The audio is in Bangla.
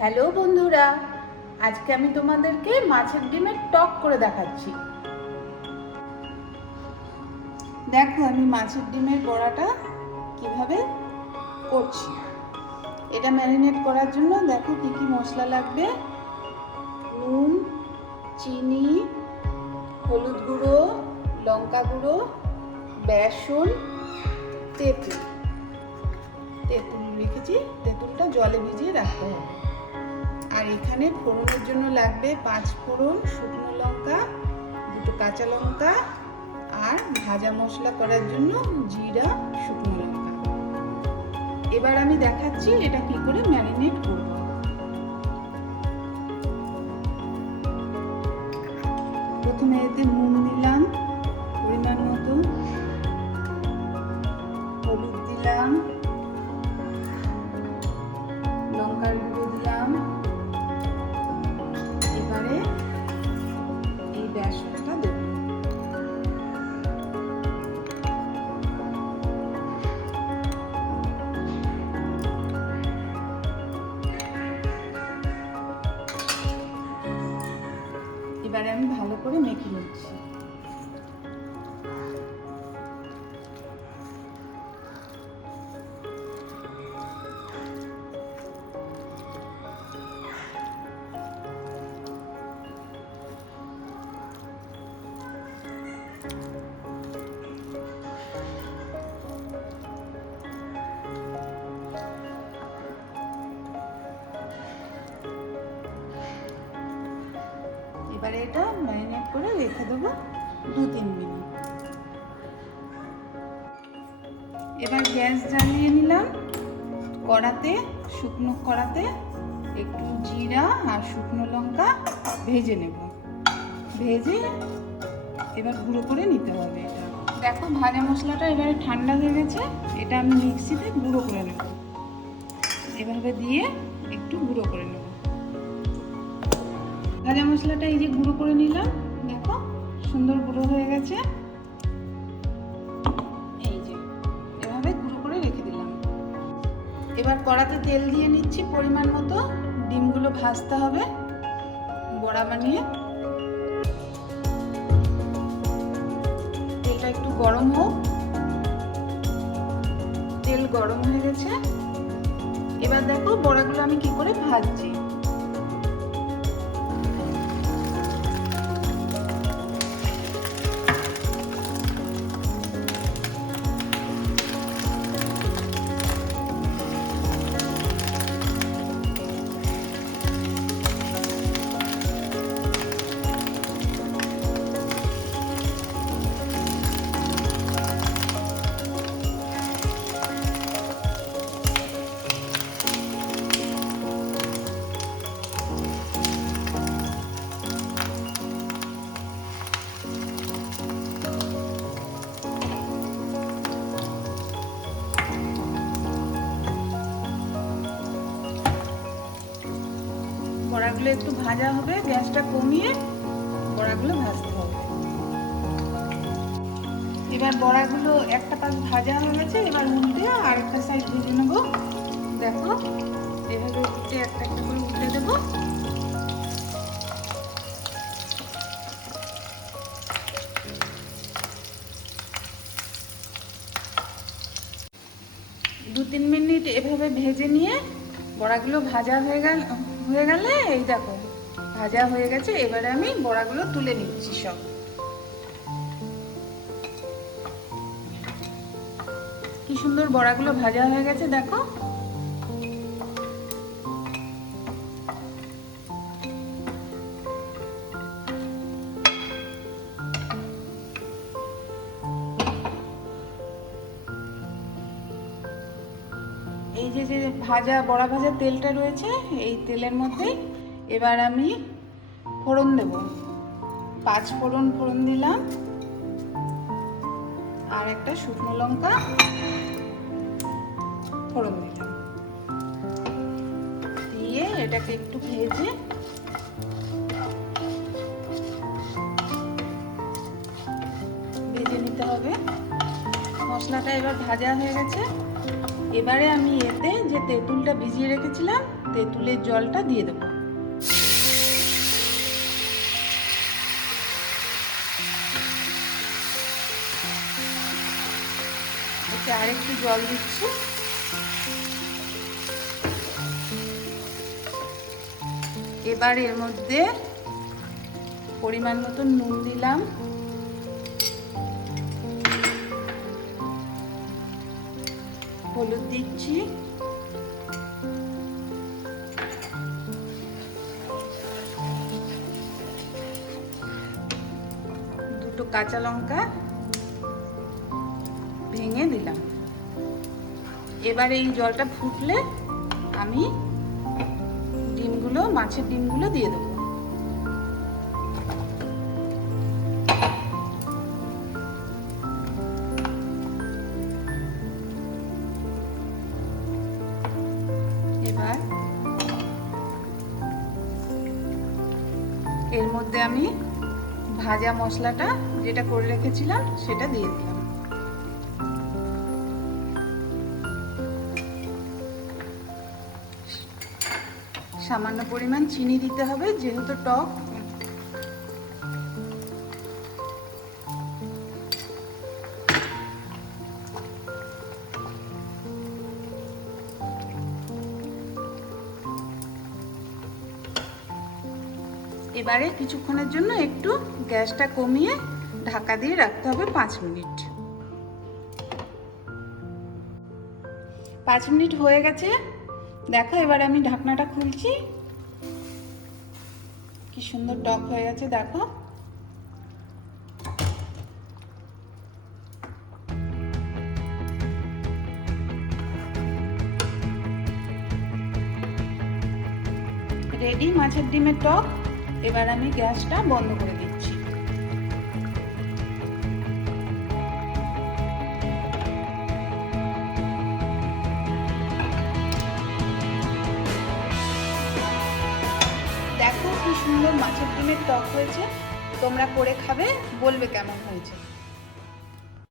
হ্যালো বন্ধুরা, আজকে আমি তোমাদেরকে মাছের ডিমের টক করে দেখাচ্ছি। দেখো আমি মাছের ডিমের বড়াটা কিভাবে করছি। এটা ম্যারিনেট করার জন্য দেখো কি কি মশলা লাগবে: নুন, চিনি, হলুদ গুঁড়ো, লঙ্কা গুঁড়ো, বেসন, তেঁতুল রেখেছি। তেঁতুলটা জলে ভিজিয়ে রাখতে হবে। আর এখানে ফোড়নের জন্য লাগবে 5 ফোড়ন, শুকনো লঙ্কা, 2 কাঁচা লঙ্কা, আর ভাজা মশলা করার জন্য জিরা, শুকনো লঙ্কা। এবার আমি দেখাচ্ছি এটা কি করে ম্যারিনেট করব। প্রথমে এতে নুন দিলাম পরিমাণ মতো, হলুদ দিলাম, লঙ্কার গুঁড়ো দিলাম। এবারে এই বেসনটা দেব। এবারে আমি ভালো করে মেখে নিচ্ছি। এবারে এটা ম্যারিনেট করে রেখে দেবো 2-3 মিনিট। এবার গ্যাস জ্বালিয়ে নিলাম। শুকনো কড়াতে একটু জিরা আর শুকনো লঙ্কা ভেজে নেব। ভেজে এবার গুঁড়ো করে নিতে হবে। এটা দেখো ভাজা মশলাটা এবারে ঠান্ডা হয়ে গেছে। এটা আমি মিক্সিতে গুঁড়ো করে নেব। এভাবে দিয়ে একটু গুঁড়ো করে নেব। ভাজা মশলাটা এই যে গুঁড়ো করে নিলাম, দেখো সুন্দর গুঁড়ো হয়ে গেছে। এই যে এভাবে গুঁড়ো করে রেখে দিলাম। এবার কড়াতে তেল দিয়ে নিচ্ছি পরিমাণ মতো। ডিমগুলো ভাজতে হবে বড়া বানিয়ে। তেলটা একটু গরম হোক। তেল গরম হয়ে গেছে। এবার দেখো বড়াগুলো আমি কি করে ভাজছি। বড়াগুলো একটু ভাজা হবে, গ্যাসটা কমিয়ে বড়াগুলো ভাজতে হবে। এবার বড়াগুলো একটা পাশ ভাজা হয়ে গেছে। এবার উল্টে আরেকটা সাইড ভেজে নেব। দেখো এভাবে উল্টে একটা একটা করে উল্টে দেবো। দু 3 মিনিট এভাবে ভেজে নিয়ে বড়াগুলো ভাজা হয়ে গেলে এই দেখো ভাজা হয়ে গেছে। এবারে আমি বড়াগুলো তুলে নিচ্ছি সব। কি সুন্দর বড়াগুলো ভাজা হয়ে গেছে দেখো। এই যে যে বড়া ভাজা তেলটা রয়েছে, এই তেলের মধ্যে এবার আমি ফোড়ন দেব। 5 ফোড়ন দিলাম, আর একটা শুকনো লঙ্কা ফোড়ন দিলাম। দিয়ে এটাকে একটু ভেজে নিতে হবে। মশলাটা এবার ভাজা হয়ে গেছে। এবারে আমি এতে যে তেঁতুলটা ভিজিয়ে রেখেছিলাম তেঁতুলের জলটা দিয়ে দেবো। এতে আরেকটু জল দিচ্ছি। এবার এর মধ্যে পরিমাণ মতো নুন দিলাম, হলুদ দিচ্ছি, দুটো কাঁচা লঙ্কা ভেঙে দিলাম। এবার এই জলটা ফুটলে আমি মাছের ডিমগুলো দিয়ে দেবো। এবার এর মধ্যে আমি ভাজা মশলাটা যেটা করে রেখেছিলাম সেটা দিয়ে দিলাম। সামান্য পরিমাণ চিনি দিতে হবে যেহেতু টক। এবারে কিছুক্ষণের জন্য একটু গ্যাসটা কমিয়ে ঢাকা দিয়ে রাখতে হবে 5 মিনিট। 5 মিনিট হয়ে গেছে, দেখো এবার আমি ঢাকনাটা খুলছি। কি সুন্দর টক হয়ে গেছে দেখো। রেডি মাছের ডিমের টক। এবার আমি গ্যাসটা বন্ধ করে দিচ্ছি। দেখো কি সুন্দর মাছের ডিমের টক হয়েছে। তোমরা করে খাবে, বলবে কেমন হয়েছে।